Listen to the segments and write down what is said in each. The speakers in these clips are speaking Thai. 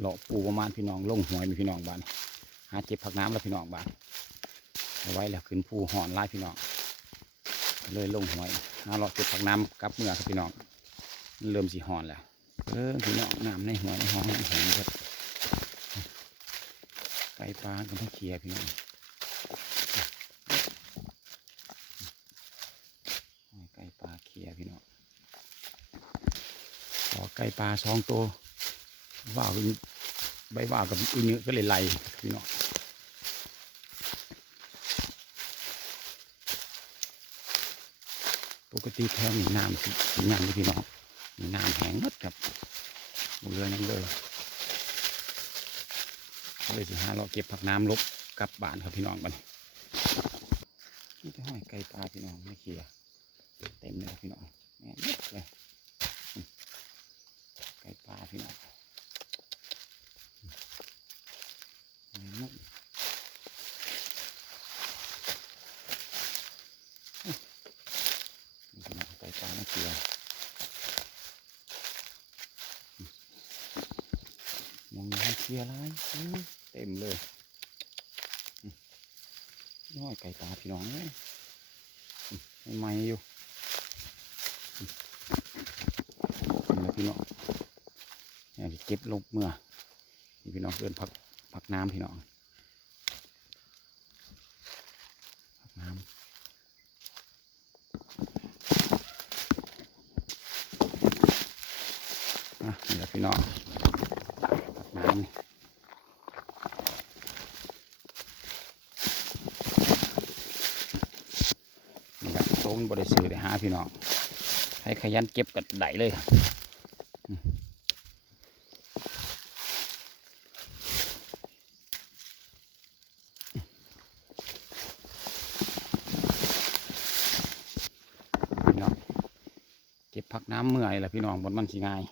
หลอปูประมาณพี่น้องลงหวยมีพี่น้องบ้านหาเจ็บผักน้ำแล้วพี่น้องบ้านเอาไว้แล้วขึ้นภูหอนไล่พี่น้องเลยลงหวยหาหลอเจ็บผักน้ำกับเมื่อครับพี่น้องเริ่มสีหอนแล้วเออพี่น้องน้ำในหวยในห้องแห้งเบิดไก่ปลาก็ต้องเคลียร์พี่น้องไก่ปลาเคลียร์พี่น้องขอไก่ ปลาสองตัวว่าวใบว่าวกับอึนเนื้อก็เลยไล่พี่น้องปกติแถวนี้น้ำสิสิยังอยู่พี่น้องมีน้ำแห้งหมดครับหมดเลยนั่นเลยเลยสิหาเราเก็บผักน้ำลบกลับบ้านครับพี่น้องบันนี่จะห้อยไก่ปลาพี่น้องไม่เคลียเต็มเลยพี่น้องแม่นเยอะเลย ไก่ปลาพี่น้องมุกไก่ปลาน้าเกลียวมองเกลือไรเต็มเลยน้อยไก่ปลาพี่น้องเลยไม่อยู่พี่น้อง เก็บลงเมื่อนี่พี่น้องเดินพักผักน้ำพี่น้องผักน้ำนี่แหละพี่น้องผักน้ำนี่นี่แหละโต้มบริสุทธิ์เลยหาพี่น้อง ให้ขยันเก็บกันได้เลย พี่น้องเก็บผักน้ำ เมื่อยแหละพี่น้องบนมันสิง่าย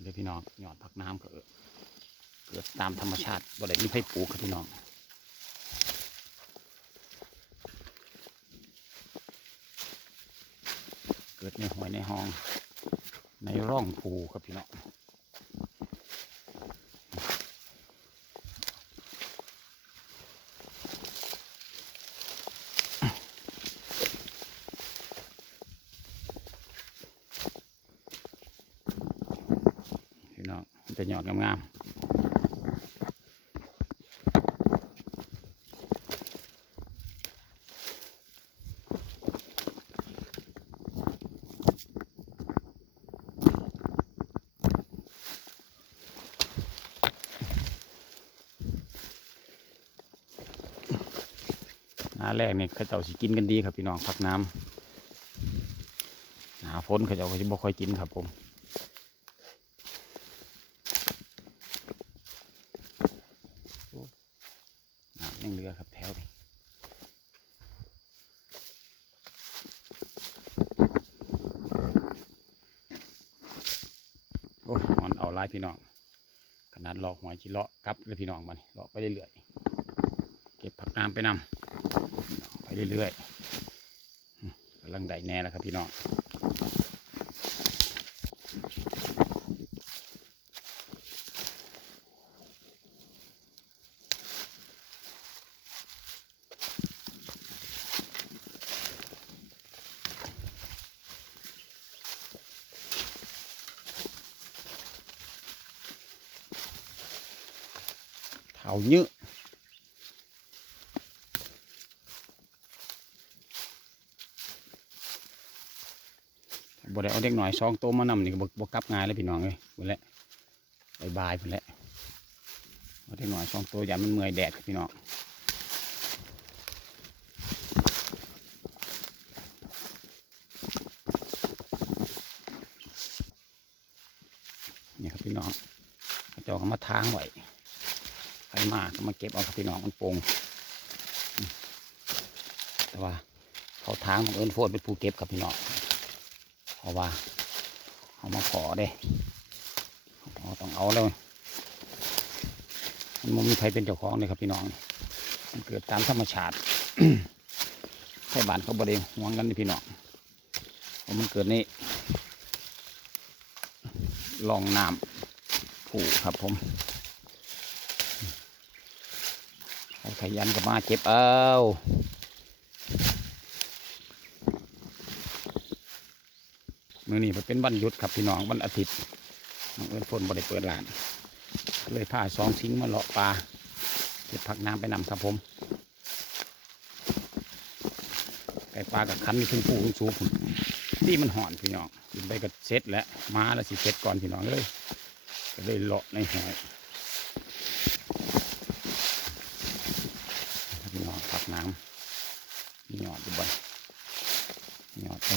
เดี๋ยวพี่น้องหยอดผักน้ำก็เกิดตามธรรมชาติบ่ได้มีไผปลูกครับพี่น้องเกิดในหอยในห้อง ในร่องภูครับพี่น้องพี่ น้องมันจะหยอดงามาแรกเนี่ยเขาเจ้าสิกินกันดีครับพี่น้องผักน้ำหนาฝนเขาเจ้าก็จะบ่ค่อยกินครับผม ยังเหลือครับแถวนี้โอ้ยมันเอาลายพี่น้องขนาดหลอกหวยจิเลาะกลับเลยพี่น้องมันเลาะไปเรื่อยๆเก็บผักน้ำไปนำไปเรื่อยๆกำลังได้แน่แล้วครับพี่น้อง เท้าเยอะบ่ได้เอาเด็กหน่อยสองโตวมานำนี่ก็บ่บกลับง่ายเลยพี่น้องเลยหมดแล้วบายบายหมดแล้วเอาเด็กหน่อยสองตัวอย่ามันเมื่อยแดดพี่น้องนี่ครับพี่น้องจาก็มาทางไว้ รมาก็มาเก็บเอาครับพี่น้องมันโป่งแต่ว่าเขาทางของเอิญโฟดเป็นผู้เก็บครับพี่น้องเพราะว่าเขามาขอเด้เขาต้องเอาแล้วมันมีใครเป็นเจ้าของเลยครับพี่น้อง มันเกิดตามธรรมชาติแค่บ้านเขาบริหวงกันนี่พี่น้องเพราะมันเกิดนี่ลองน้ำผูครับผมใคร ขยันก็มาเก็บเอามื่อนี้มันเป็นวันหยุดครับพี่น้องวันอาทิตย์น้องเอิญฝนบ่ได้เปิดร้าน เลยพาสองสิงมาเลาะปลาเก็บผักน้ำไปนำครับผมไก่ปลากับคันมีถึงปูถึงสูนี่มันห่อนพี่น้องกินไปก็เสร็จแล้วมาแล้วสิเสร็จก่อนพี่น้องเลยก็เลยเลาะในหอยพี่ น้ำมีหยอดดูบ่อยหยอดไป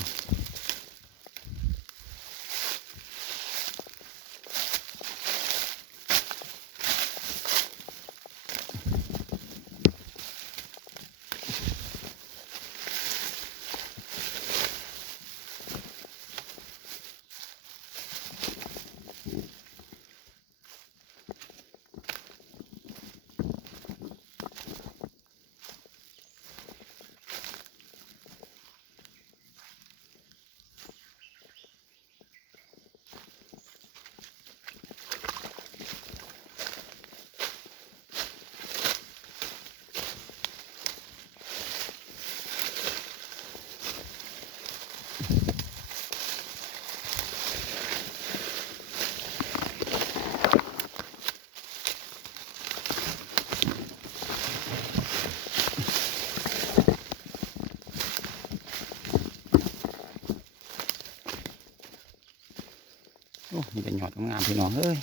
โอ้มีแต่หยอดงามพี่น้องเอ้ย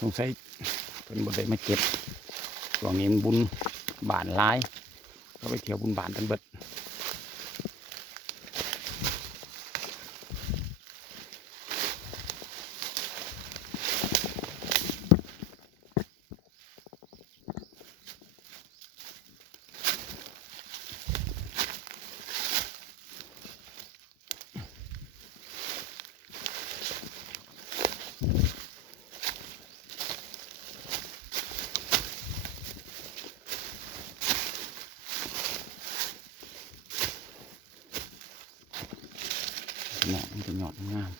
สงสัยเป็นบดได้มาเก็บช่วงนี้มันบุญบานลาย ก็ไปเที่ยวบุญบานกันเบิด หยอดมันจะหยอดงาม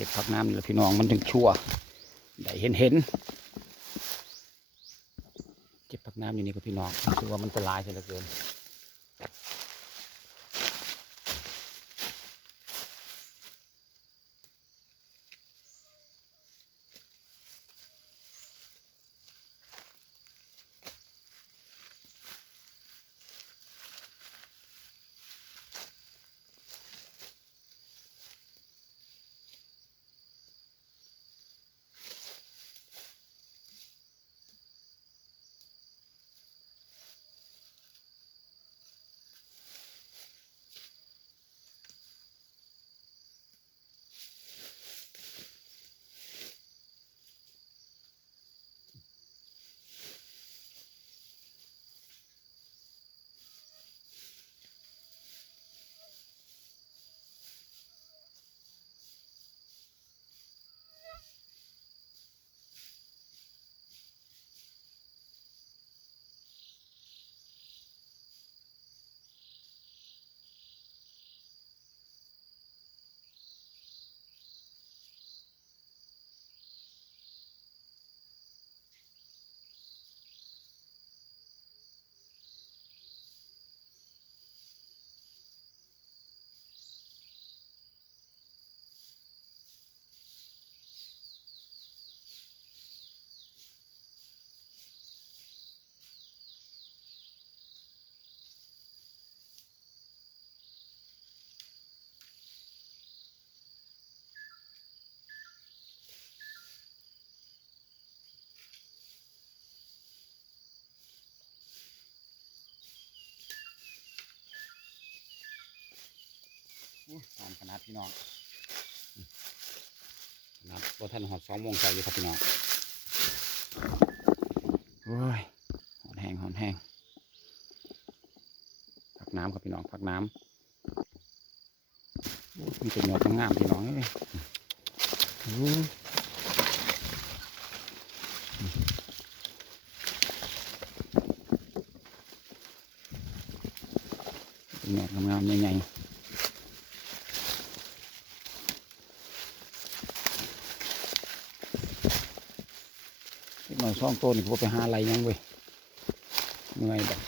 ก็บผักน้ำนี่แหละพี่น้องมันถึงชั่วได้เห็นเห็นเก็บผักน้ำอยู่นี่ก็พี่น้องคือว่ามันจะลายเสียเหลือเกิน นาดพี่น้องนาดว่าท่านหอดสองโมงใจอยู่ครับพี่น้องโอ้ยหอนแห้งหอนแห้งผักน้ำครับพี่น้องผักน้ำโอ้ยมีแต่หยอดงามพี่น้องเอ้ยเป็นหยอดงามๆใหญ่ หน่อยช่องตัวนี่ผมไปหาอะไรยังเว้ยเมื่อยแบบ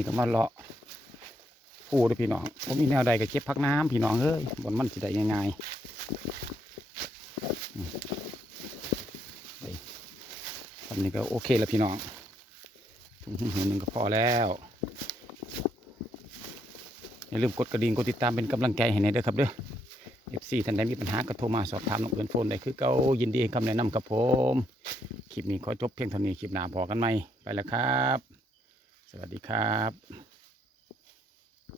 นี่ก็มาเลาะปูเด้อพี่น้องผมมีแนวใดก็เก็บพักน้ำพี่น้องเอ้ยบนมันสิได้ง่ายๆอืมไปตอนนี้ก็โอเคแล้วพี่น้องถุงหูหนึ่งก็พอแล้วอย่าลืมกดกระดิ่งกดติดตามเป็นกำลังใจให้ในเด้อครับเด้อ FC ท่านใดมีปัญหาก็โทรมาสอบถามน้องเอิญโฟนได้คือเก่ายินดีคำแนะนำกับผม คลิปนี้ขอจบเพียงเท่านี้คลิปหน้าพอกันไหมไปแล้วครับ สวัสดีครับ